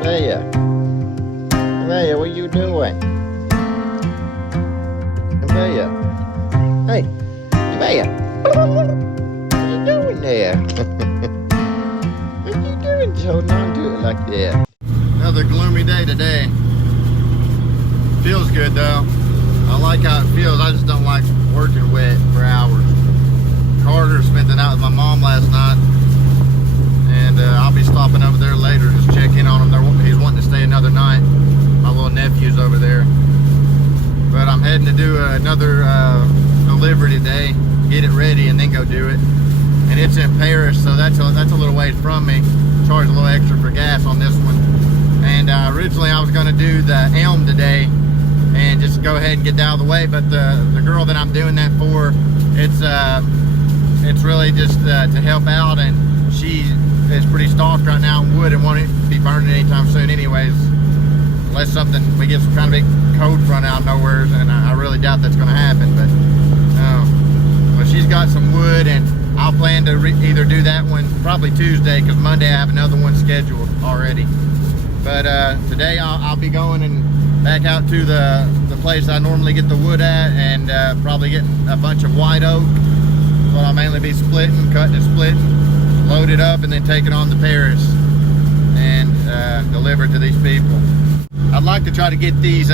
Amelia. Amelia, what are you doing? Amelia. Hey, Amelia. What are you doing there? What are you doing? Just holding on to it like that. Another gloomy day today. Feels good though. I like how it feels. I just don't like working wet for hours. Carter spent the night with my mom last night. And I'll be stopping over there later, just check in on him. He's wanting to stay another night. My little nephew's over there. But I'm heading to do another delivery today, get it ready, and then go do it. And it's in Paris, so that's a little ways from me. Charge a little extra for gas on this one. And originally I was going to do the Elm today and just go ahead and get that out of the way. But the girl that I'm doing that for, it's really just to help out, and she is pretty stalked right now in wood and won't be burning anytime soon anyways, unless we get some kind of big cold front out of nowhere, and I really doubt that's going to happen. But she's got some wood, and I'll plan to either do that one probably Tuesday, because Monday I have another one scheduled already. But today I'll be going and back out to the place I normally get the wood at, and probably getting a bunch of white oak. What I'll mainly be cutting and splitting, load it up, and then take it on to Paris and deliver it to these people. I'd like to try to get these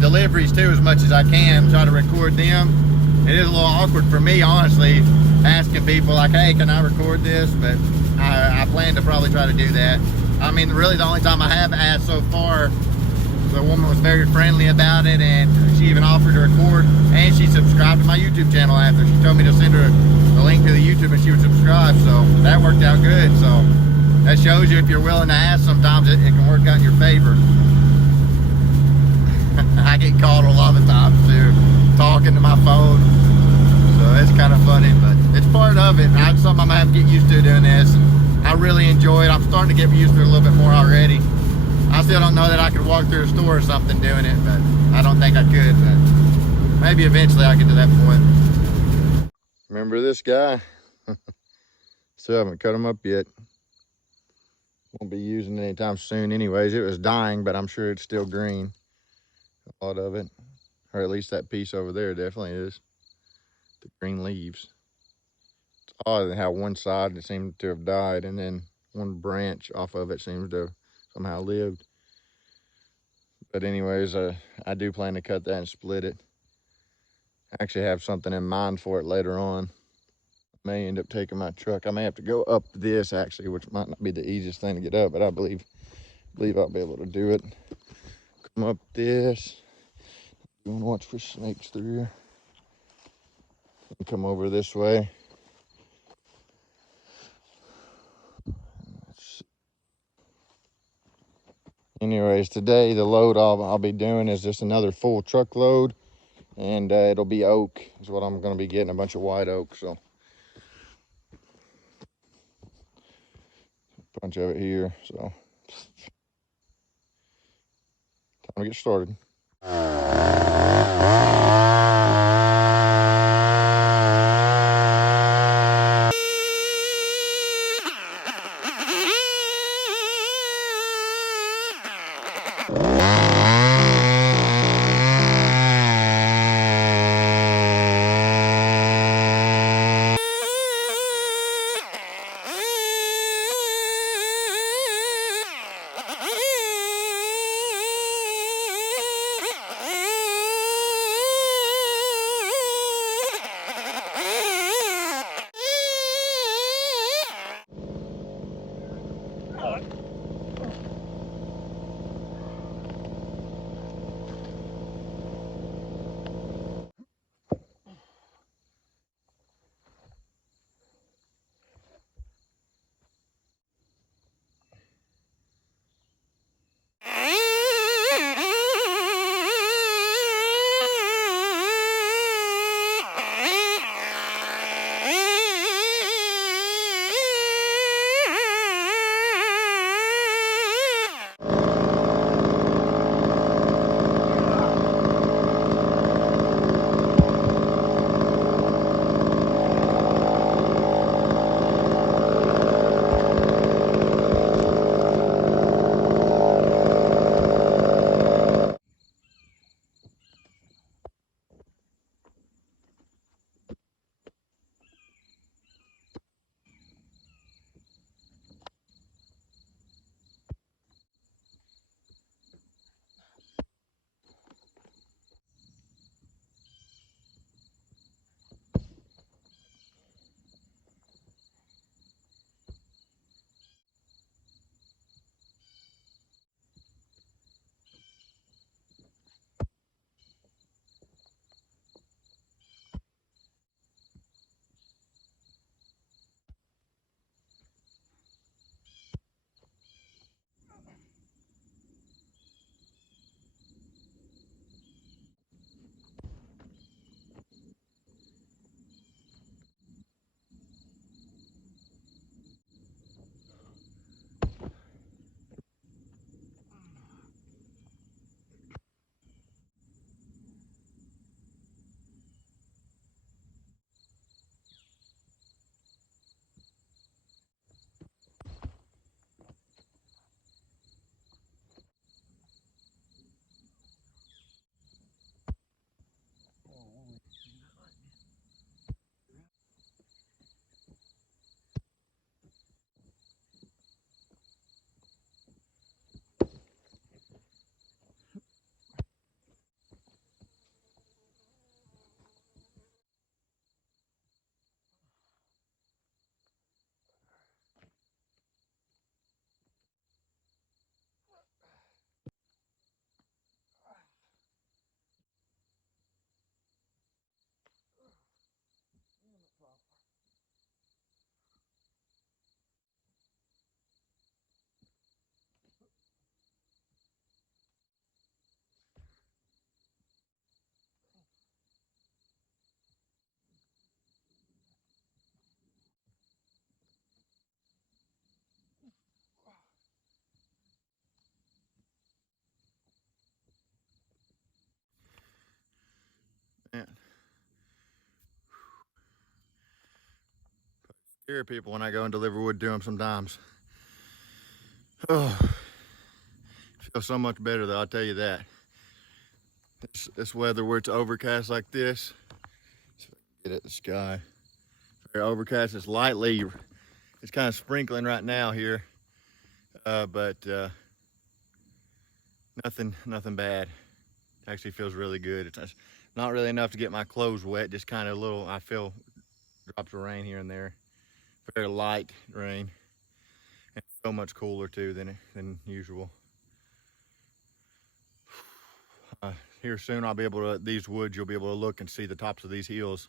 deliveries too as much as I can, try to record them. It is a little awkward for me, honestly, asking people like, hey, can I record this? But I plan to probably try to do that. I mean, really the only time I have asked so far, the woman was very friendly about it, and she even offered to record, and she subscribed to my YouTube channel after. She told me to send her the link to the YouTube and she would subscribe, so that worked out good. So that shows you if you're willing to ask, sometimes it can work out in your favor. I get caught a lot of times too, talking to my phone, so it's kind of funny, but it's part of it. It's something I'm gonna have to get used to doing this, and I really enjoy it. I'm starting to get used to it a little bit more already. I still don't know that I could walk through a store or something doing it, but I don't think I could, but maybe eventually I'll get to that point. Remember this guy? Still haven't cut him up yet. Won't be using it anytime soon anyways. It was dying, but I'm sure it's still green. A lot of it, or at least that piece over there definitely is. The green leaves. It's odd how one side seemed to have died, and then one branch off of it seems to have somehow lived. But anyways, I do plan to cut that and split it. I actually have something in mind for it later on. I may end up taking my truck. I may have to go up this actually, which might not be the easiest thing to get up, but I believe I'll be able to do it. Come up this. You want to watch for snakes through here. And come over this way. Anyways, today the load I'll be doing is just another full truckload, and it'll be oak is what I'm going to be getting, a bunch of white oak. So a bunch of it here. So time to get started. Scare people when I go and deliver wood to them sometimes. Oh, feels so much better though, I'll tell you that. This weather where it's overcast like this, so get at the sky. Very overcast, it's lightly, it's kind of sprinkling right now here, but nothing bad. It actually feels really good. It's not really enough to get my clothes wet, just kind of little, I feel drops of rain here and there. Very light rain. And so much cooler too than usual. Here soon I'll be able to, these woods, you'll be able to look and see the tops of these hills.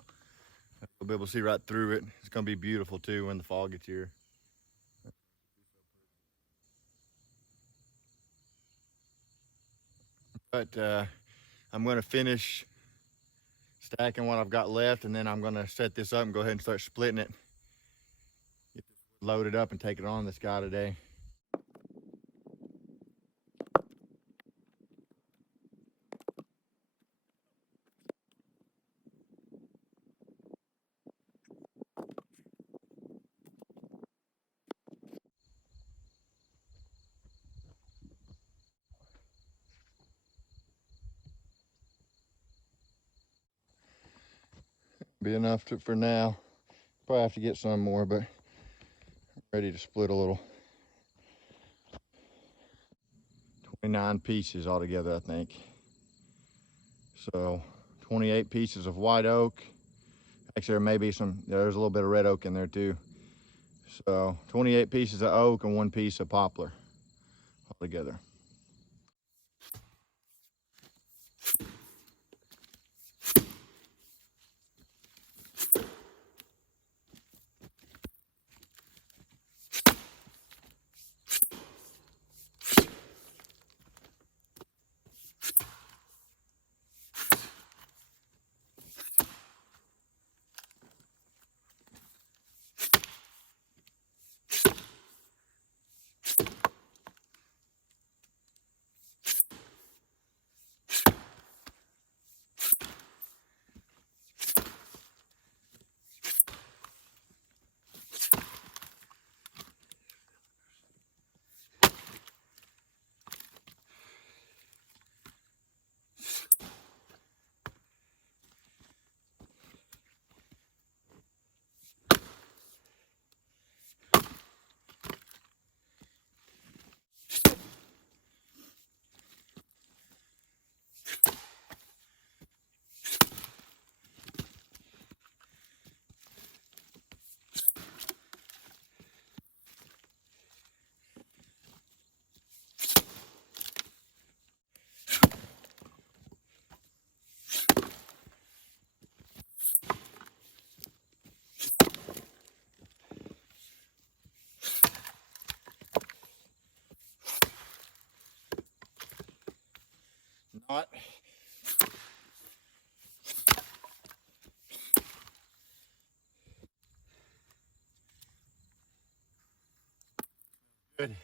You'll be able to see right through it. It's gonna be beautiful too when the fall gets here. But I'm gonna finish stacking what I've got left, and then I'm gonna set this up and go ahead and start splitting it. Get this loaded up and take it on this guy today. Be enough for now. Probably have to get some more, but I'm ready to split a little. 29 pieces altogether, I think. So 28 pieces of white oak. Actually, there may be there's a little bit of red oak in there too. So 28 pieces of oak and 1 piece of poplar altogether. Not. Good.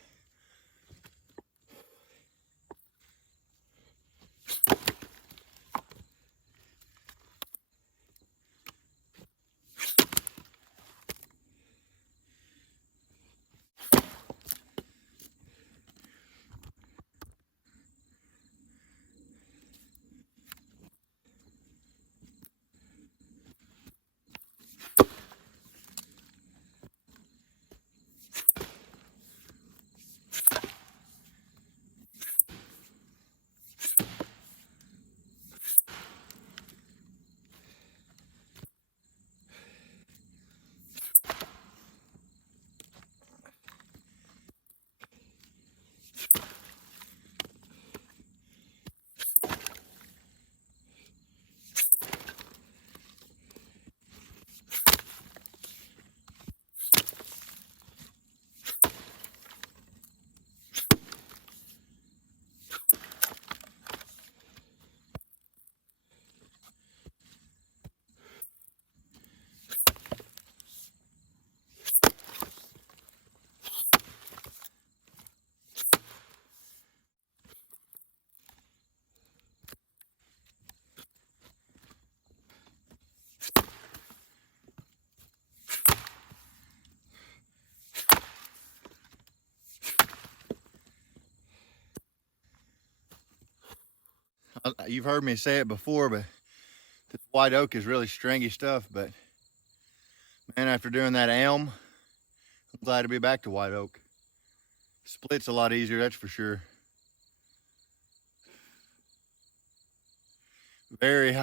You've heard me say it before, but this white oak is really stringy stuff. But man, after doing that elm, I'm glad to be back to white oak. Split's a lot easier, that's for sure. Very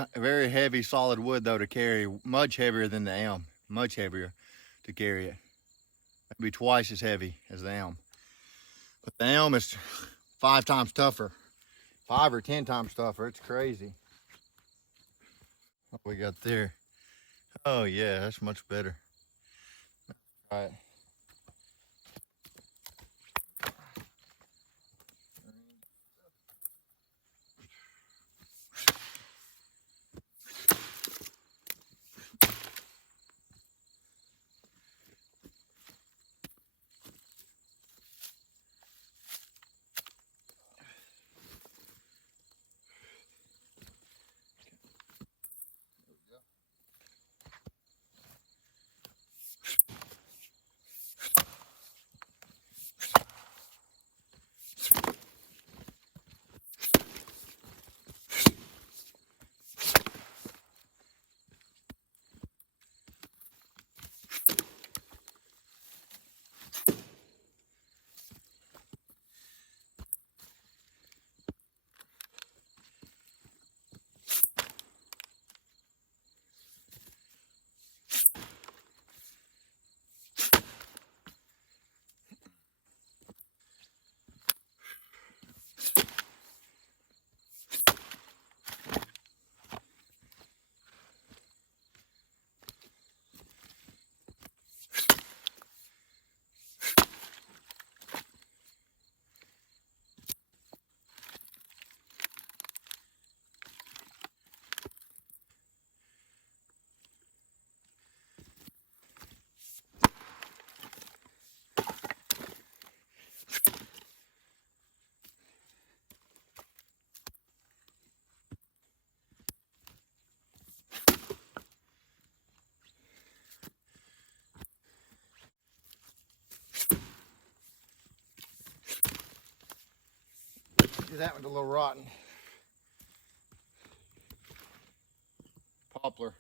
heavy, solid wood though to carry. Much heavier than the elm. Much heavier to carry it. Maybe twice as heavy as the elm. But the elm is 5 times tougher. 5 or 10 times tougher. It's crazy. What we got there? Oh yeah, that's much better. All right. That one's a little rotten. Poplar.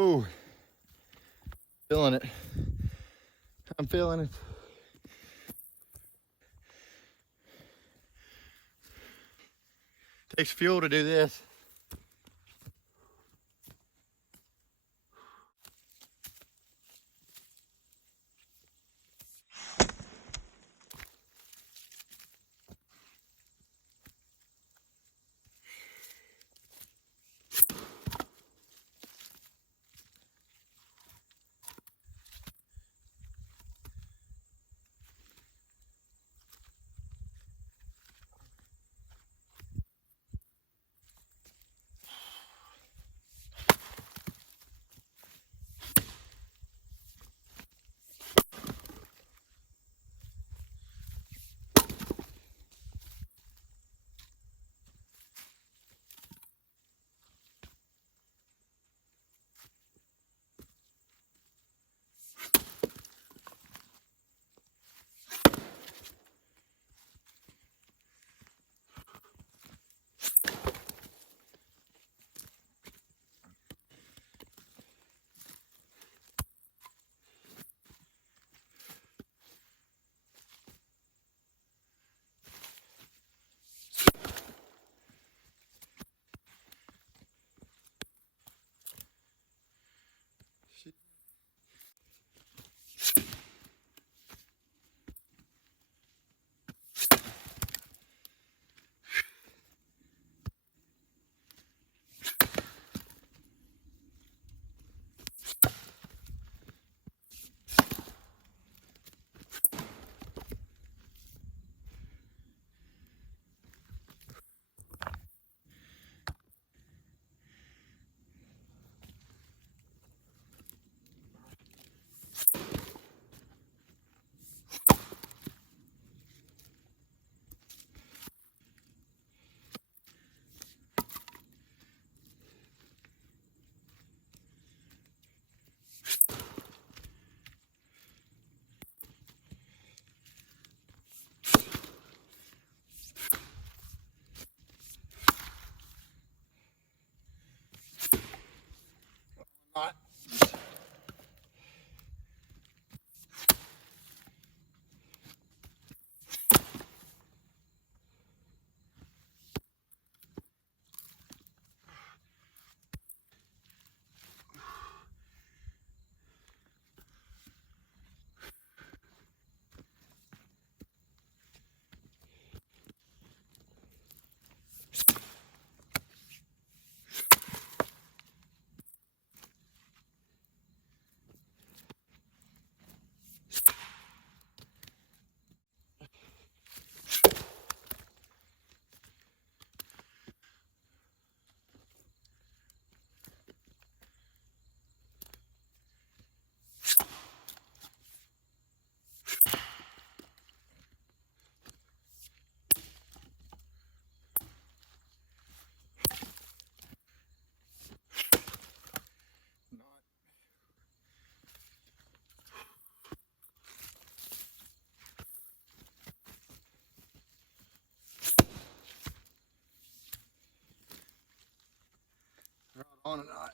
Ooh, feeling it. feeling it. Takes fuel to do this. On a knot.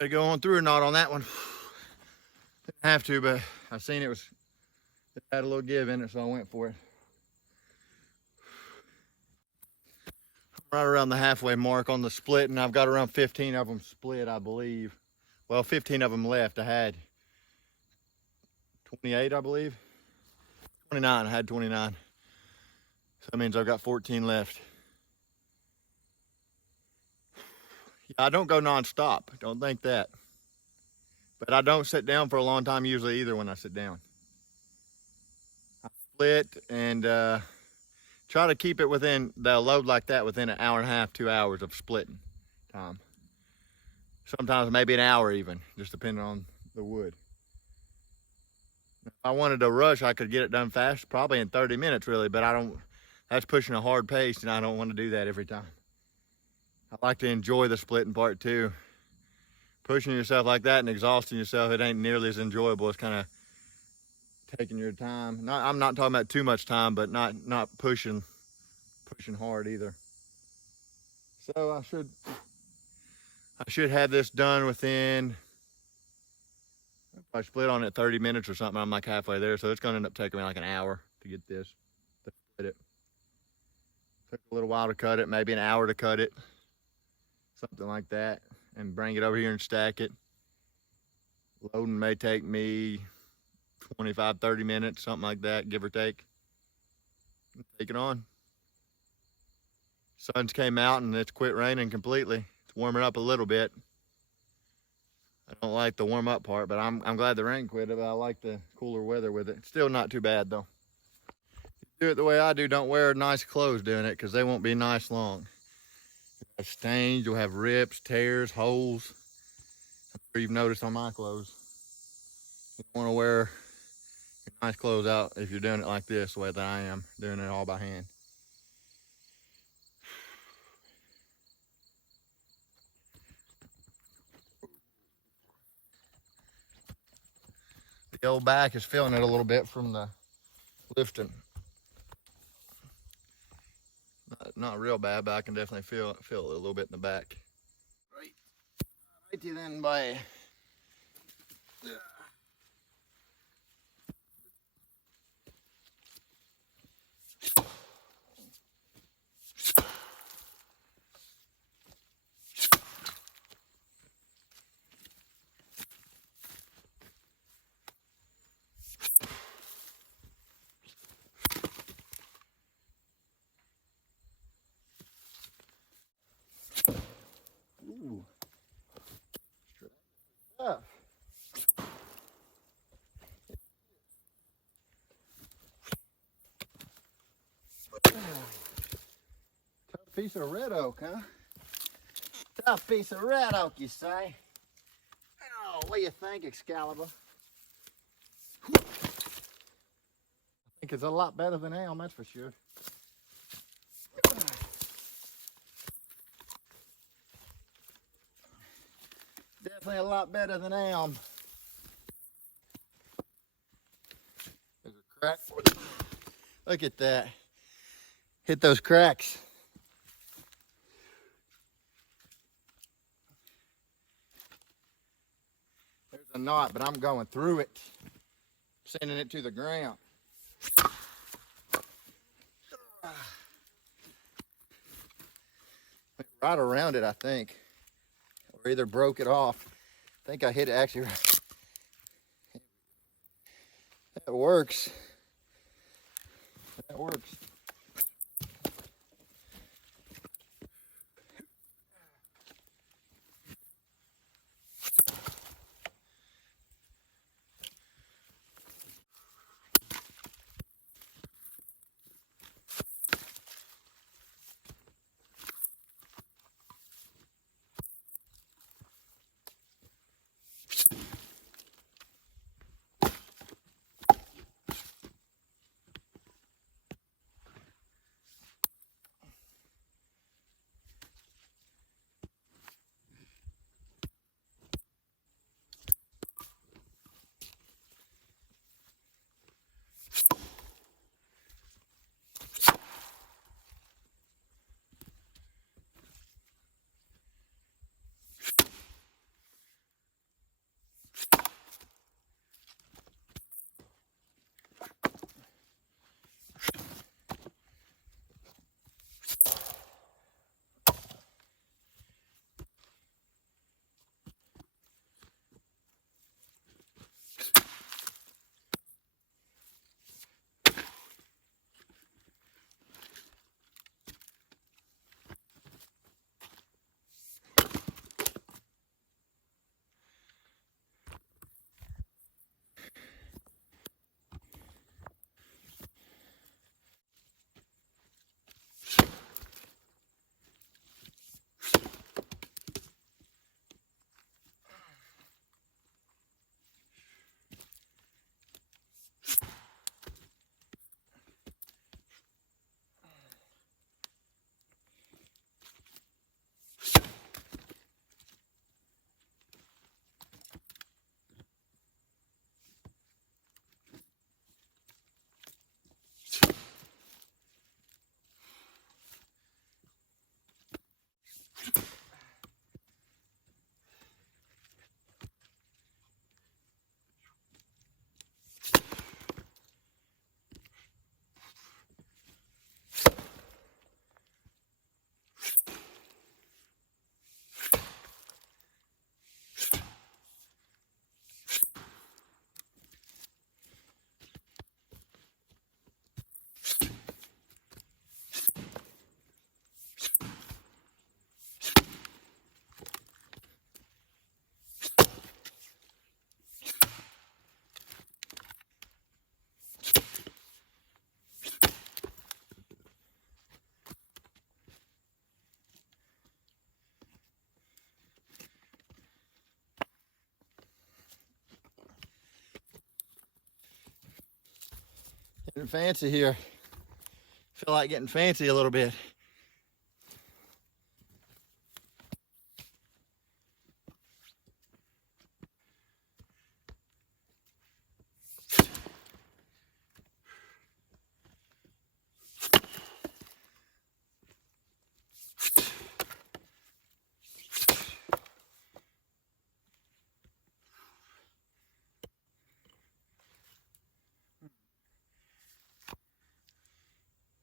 Had to go on through a knot on that one. Didn't have to, but I seen it had a little give in it, so I went for it. Right around the halfway mark on the split, and I've got around 15 of them split, I believe. Well, 15 of them left. I had 28, I believe. 29, I had 29. So that means I've got 14 left. Yeah, I don't go non-stop, don't think that. But I don't sit down for a long time usually either when I sit down. split and try to keep it within, they'll load like that within an hour and a half, 2 hours of splitting time. Sometimes maybe an hour even, just depending on the wood. If I wanted to rush, I could get it done fast, probably in 30 minutes really, but that's pushing a hard pace and I don't want to do that every time. I like to enjoy the splitting part too. Pushing yourself like that and exhausting yourself, it ain't nearly as enjoyable as kind of taking your time. I'm not talking about too much time, but not pushing hard either. So I should have this done within, if I split on it 30 minutes or something, I'm like halfway there. So it's gonna end up taking me like an hour to get this, to split it. Took a little while to cut it, maybe an hour to cut it, something like that, and bring it over here and stack it. Loading may take me 25, 30 minutes, something like that, give or take. Take it on. Sun's came out and it's quit raining completely. It's warming up a little bit. I don't like the warm up part, but I'm glad the rain quit, but I like the cooler weather with it. Still not too bad though. Do it the way I do, don't wear nice clothes doing it because they won't be nice long. You'll have stains, you'll have rips, tears, holes. I'm sure you've noticed on my clothes. You don't want to wear your nice clothes out if you're doing it like this, the way that I am, doing it all by hand. The old back is feeling it a little bit from the lifting. Not real bad, but I can definitely feel it a little bit in the back. Right to then by up. Tough piece of red oak, huh? Tough piece of red oak, you say? Oh, what do you think, Excalibur? I think it's a lot better than elm, that's for sure. Definitely a lot better than elm. There's a crack. Look at that. Hit those cracks. There's a knot, but I'm going through it, sending it to the ground. Went right around it, I think. Or either broke it off. I think I hit it actually right. That works. That works. Getting fancy here. Feel like getting fancy a little bit.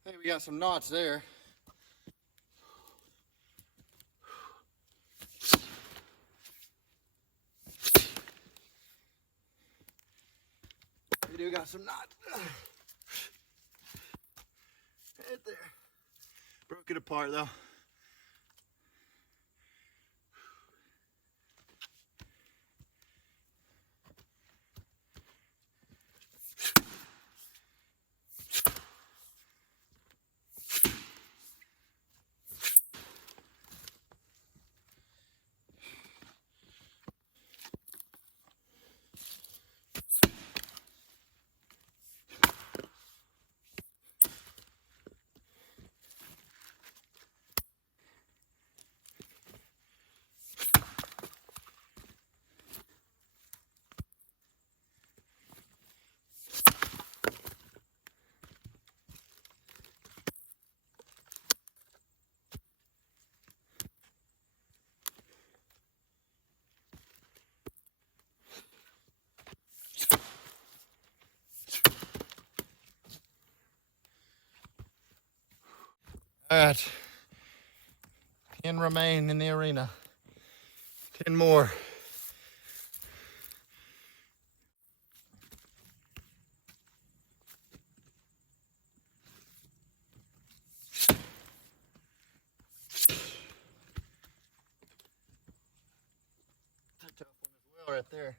Hey, we got some knots there. We do got some knots. Right there. Broke it apart though. All right, 10 remain in the arena. 10 more. That's a tough one as well right there.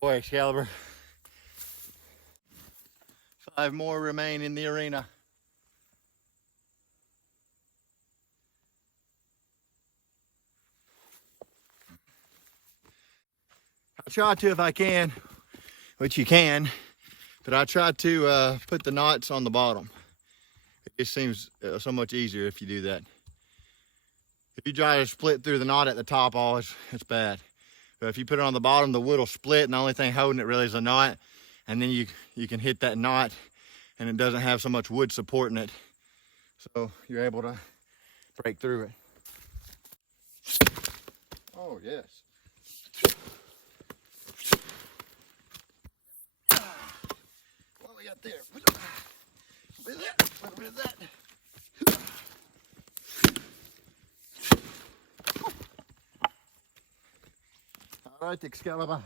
Boy, Excalibur. 5 more remain in the arena. I'll try to if I can, which you can, But I try to put the knots on the bottom. It just seems so much easier if you do that. If you try to split through the knot at the top, it's bad. But if you put it on the bottom, the wood will split, and the only thing holding it really is a knot. And then you can hit that knot, and it doesn't have so much wood supporting it. So you're able to break through it. Oh, yes. What we got there? A bit of that, a little bit of that. All right, Excalibur.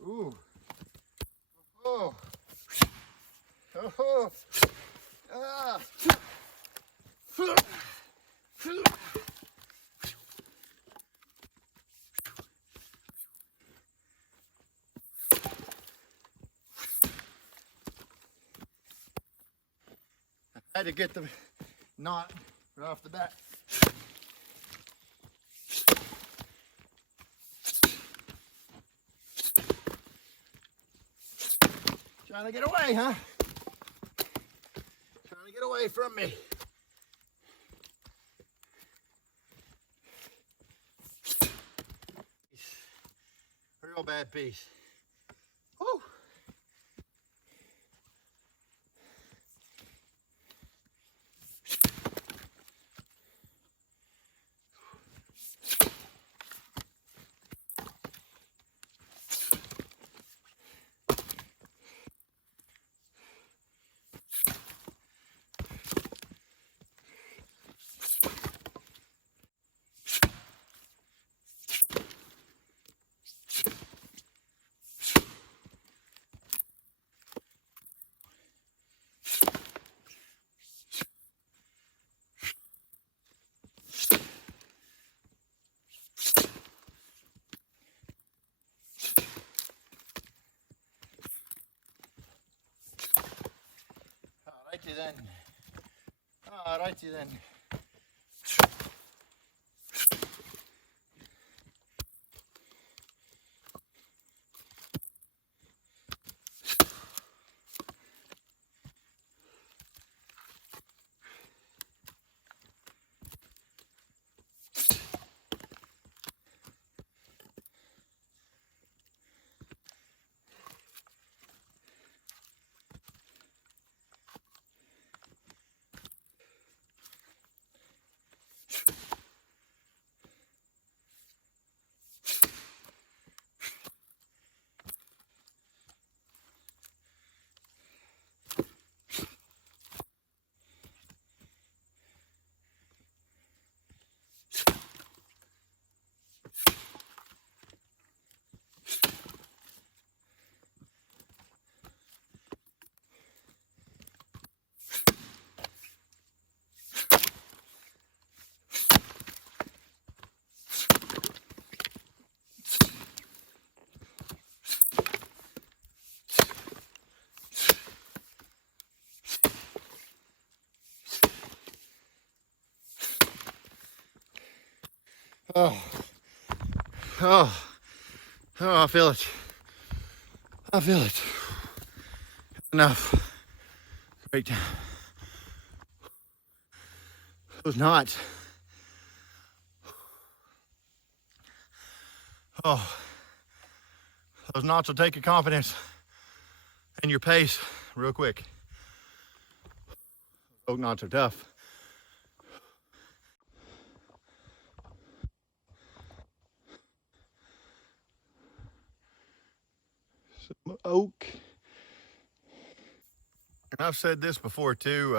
Ooh. Oh. Oh. Ah. I had to get the knot right off the bat. Trying to get away, huh? Trying to get away from me. Real bad piece. Woo! Alrighty then. Alrighty then. Oh, oh, oh, I feel it. I feel it. Enough. Great time. Those knots. Oh, those knots will take your confidence and your pace real quick. Oak knots are tough. Some oak. And I've said this before too.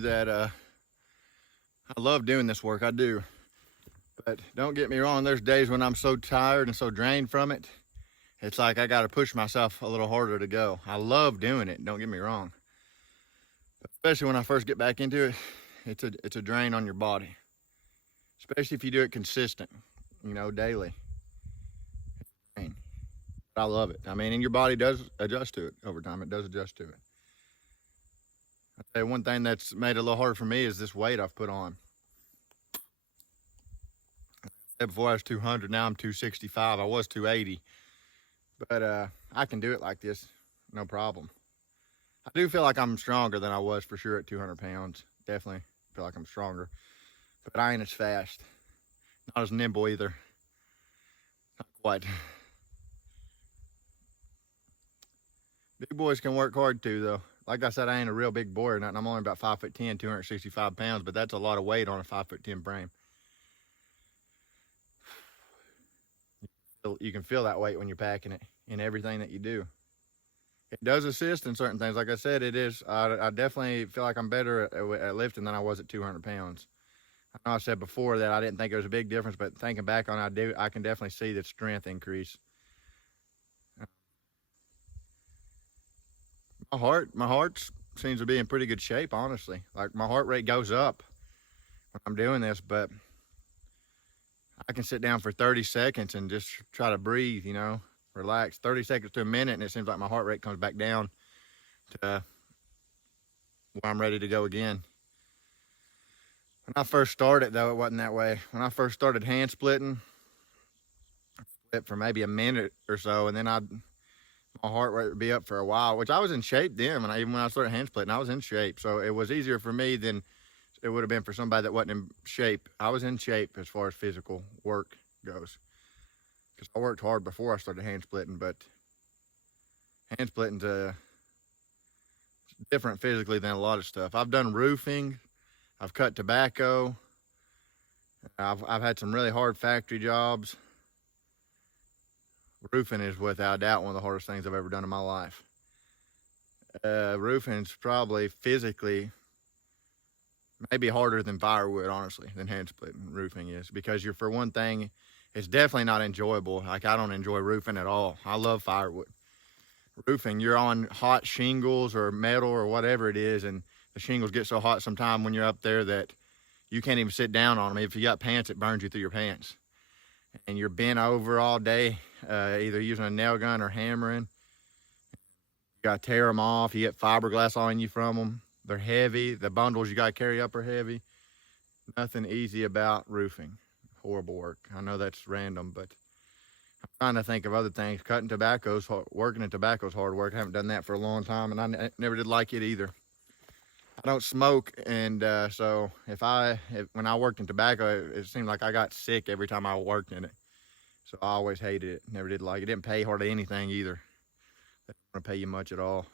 That I love doing this work. I do. But don't get me wrong, there's days when I'm so tired and so drained from it. It's like I got to push myself a little harder to go. I love doing it, don't get me wrong. But especially when I first get back into it, it's a drain on your body. Especially if you do it consistent, daily. But I love it. I mean, and your body does adjust to it over time. It does adjust to it. I'll tell you one thing that's made it a little harder for me is this weight I've put on. Before I was 200, now I'm 265. I was 280, but I can do it like this, no problem. I do feel like I'm stronger than I was for sure at 200 pounds. Definitely feel like I'm stronger, but I ain't as fast, not as nimble either. Not quite. Big boys can work hard too, though. Like I said, I ain't a real big boy or nothing. I'm only about 5'10", 265 pounds, but that's a lot of weight on a 5'10" frame. You can feel that weight when you're packing it in everything that you do. It does assist in certain things. Like I said, it is. I definitely feel like I'm better at lifting than I was at 200 pounds. I know I said before that I didn't think it was a big difference, but thinking back on it, I can definitely see the strength increase. My heart seems to be in pretty good shape, honestly. Like my heart rate goes up when I'm doing this, but I can sit down for 30 seconds and just try to breathe, relax. 30 seconds to a minute, and it seems like my heart rate comes back down to where I'm ready to go again. When I first started, though, it wasn't that way. When I first started hand splitting, I split for maybe a minute or so, and then my heart rate would be up for a while, which I was in shape then. Even when I started hand splitting, I was in shape. So it was easier for me than it would have been for somebody that wasn't in shape. I was in shape as far as physical work goes, because I worked hard before I started hand splitting, but hand splitting's different physically than a lot of stuff. I've done roofing, I've cut tobacco, I've had some really hard factory jobs. Roofing is without doubt one of the hardest things I've ever done in my life. Roofing's probably physically maybe harder than firewood, honestly, than hand splitting roofing is, because for one thing, it's definitely not enjoyable. Like, I don't enjoy roofing at all. I love firewood. Roofing, you're on hot shingles or metal or whatever it is, and the shingles get so hot sometime when you're up there that you can't even sit down on them. If you got pants, it burns you through your pants. And you're bent over all day, either using a nail gun or hammering. You got to tear them off. You get fiberglass on you from them. They're heavy. The bundles you got to carry up are heavy. Nothing easy about roofing. Horrible work. I know that's random, but I'm trying to think of other things. Working in tobacco is hard work. I haven't done that for a long time, and I never did like it either. I don't smoke, and so when I worked in tobacco, it seemed like I got sick every time I worked in it. So I always hated it. Never did like it. Didn't pay hardly anything either. They don't want to pay you much at all.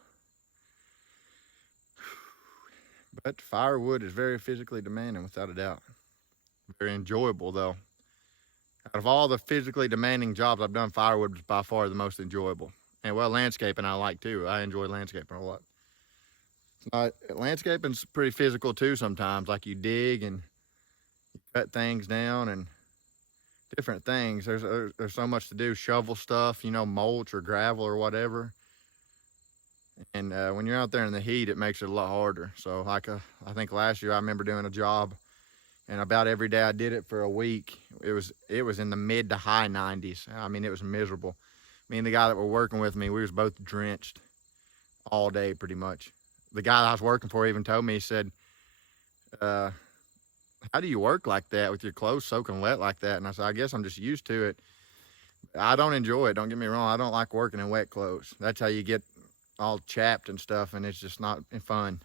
But firewood is very physically demanding, without a doubt. Very enjoyable, though. Out of all the physically demanding jobs I've done, firewood was by far the most enjoyable. And landscaping I like too. I enjoy landscaping a lot. Landscaping's pretty physical too sometimes. Like, you dig and you cut things down and different things. There's so much to do. Shovel stuff, mulch or gravel or whatever. And when you're out there in the heat, it makes it a lot harder. So I think last year I remember doing a job, and about every day I did it for a week. It was in the mid to high 90s. I mean, it was miserable. Me and the guy that were working with me, we was both drenched all day pretty much. The guy that I was working for even told me, he said, how do you work like that with your clothes soaking wet like that? And I said, I guess I'm just used to it. I don't enjoy it. Don't get me wrong. I don't like working in wet clothes. That's how you get all chapped and stuff, and it's just not fun.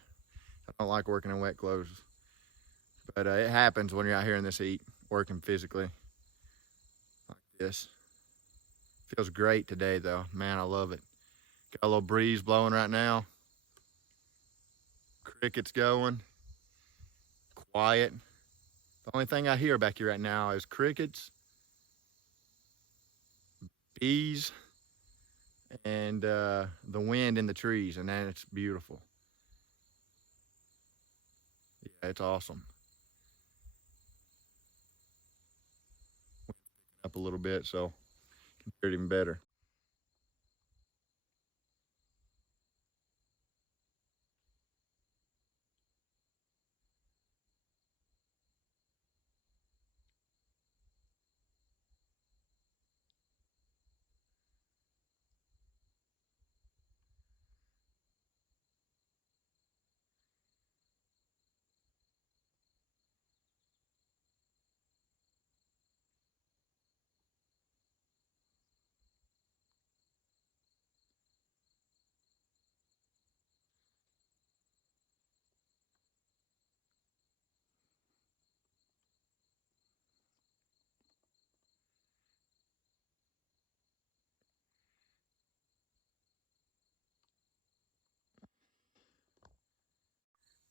I don't like working in wet clothes. But it happens when you're out here in this heat, working physically like this. Feels great today, though. Man, I love it. Got a little breeze blowing right now. Crickets going. Quiet. The only thing I hear back here right now is crickets, bees, and the wind in the trees, and then it's beautiful. Yeah, it's awesome. Up a little bit, so you can hear it even better.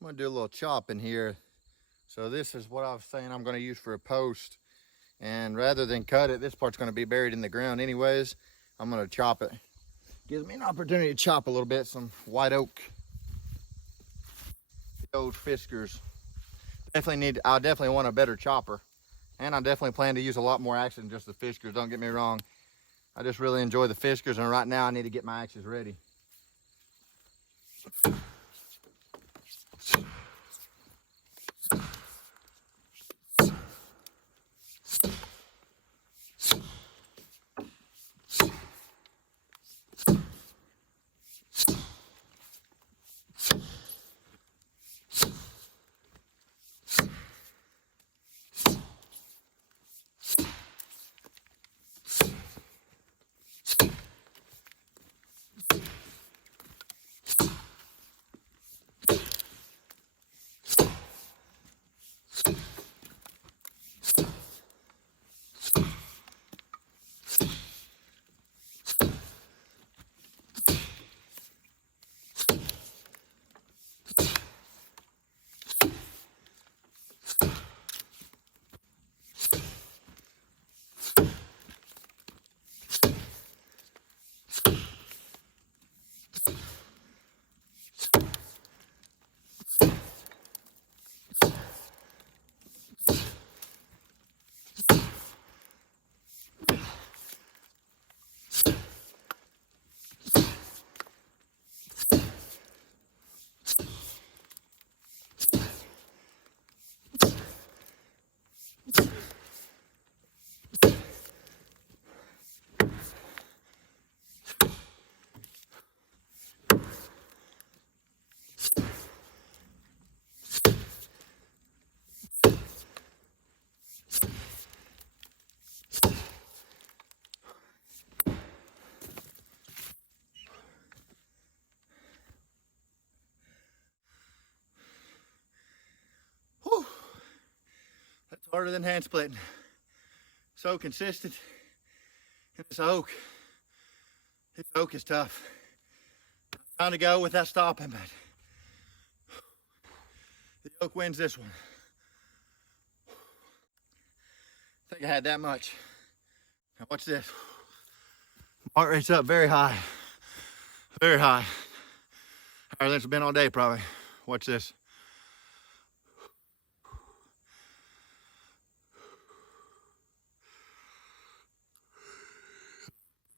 I'm gonna do a little chopping here. So this is what I was saying I'm gonna use for a post. And rather than cut it, this part's gonna be buried in the ground anyways. I'm gonna chop it. Gives me an opportunity to chop a little bit, some white oak. The old Fiskars. I definitely want a better chopper. And I definitely plan to use a lot more axe than just the Fiskars, don't get me wrong. I just really enjoy the Fiskars, and right now I need to get my axes ready. Whew. That's harder than hand splitting. So consistent. And this oak is tough. I'm trying to go without stopping, but the oak wins this one. I think I had that much. Now watch this. Heart rate's up very high. Very high. Higher than it's been all day probably. Watch this.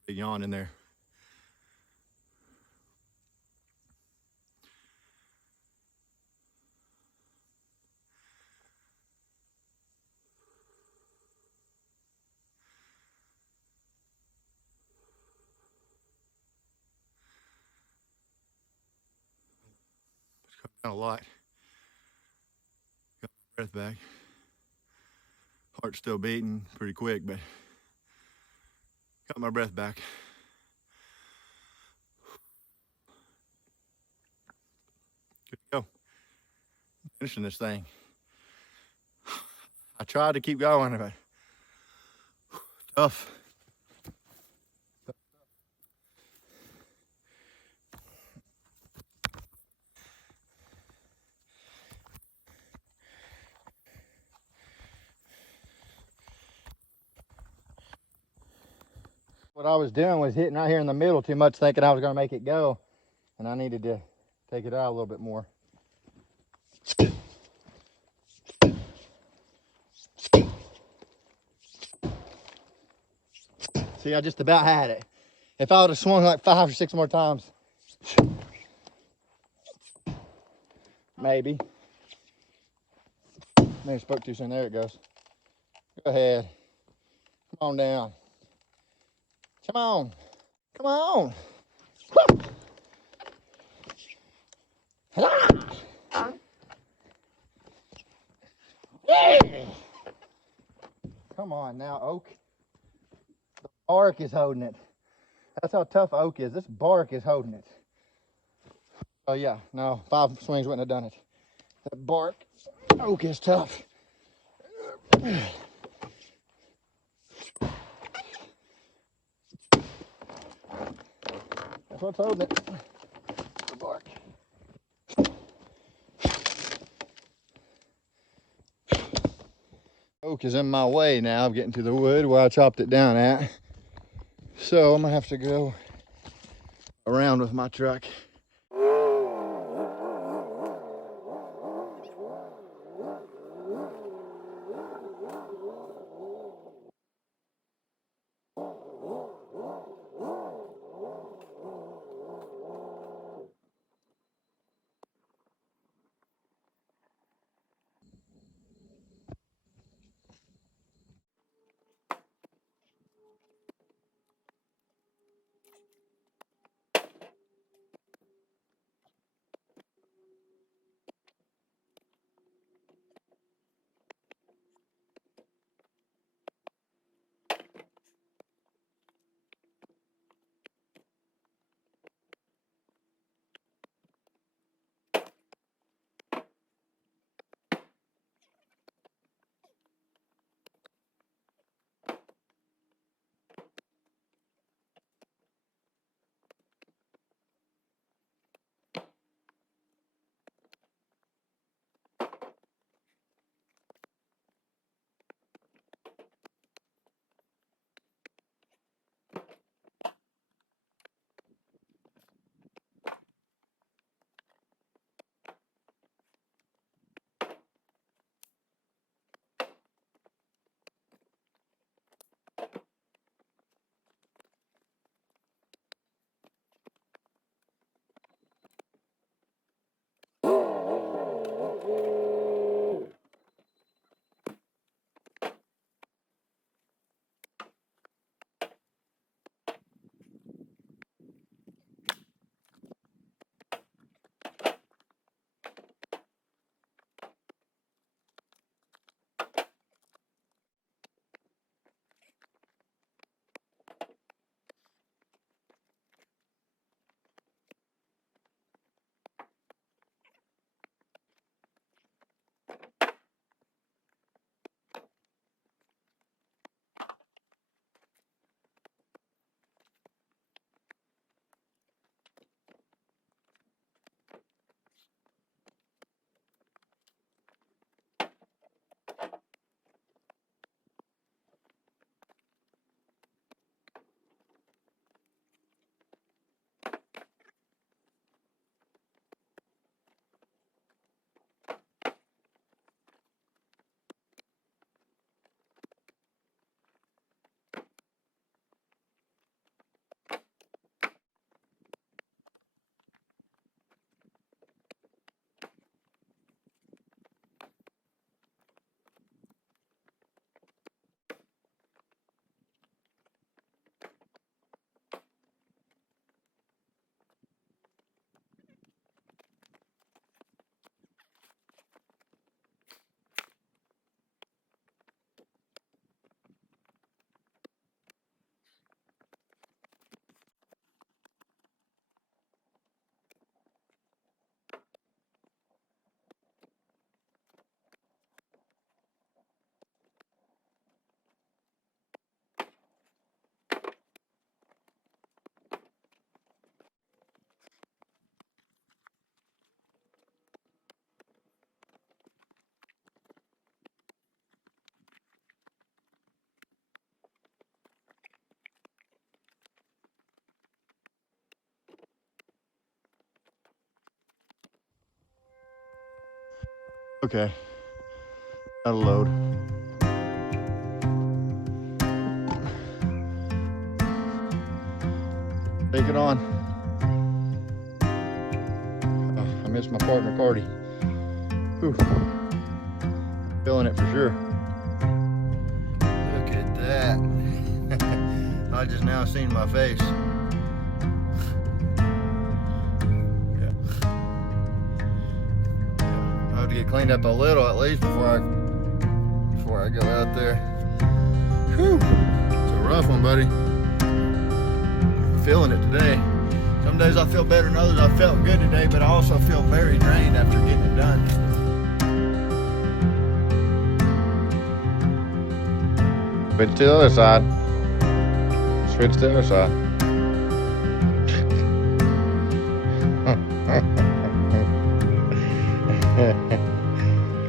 Big yawn in there. It's coming down a lot. Got my breath back. Heart's still beating pretty quick, but got my breath back. Good to go. Finishing this thing. I tried to keep going, but tough. What I was doing was hitting right here in the middle too much, thinking I was going to make it go, and I needed to take it out a little bit more. See, I just about had it. If I would have swung like 5 or 6 more times, maybe. Maybe I spoke too soon. There it goes. Go ahead. Come on down. Come on. Come on. Come on now, oak. The bark is holding it. That's how tough oak is. This bark is holding it. Oh yeah, no, 5 swings wouldn't have done it. That bark, oak is tough. That's what's holding it. The bark. yoke is in my way now of getting to the wood where I chopped it down at. So I'm gonna have to go around with my truck. Okay, that'll load. Take it on. Oh, I miss my partner, Cardi. Whew. Feeling it for sure. Look at that. I just now seen my face. To get cleaned up a little at least before I go out there. Whew. It's a rough one, buddy. Feeling it today. Some days I feel better than others. I felt good today, but I also feel very drained after getting it done. Switch to the other side. Switch to the other side. Yeah.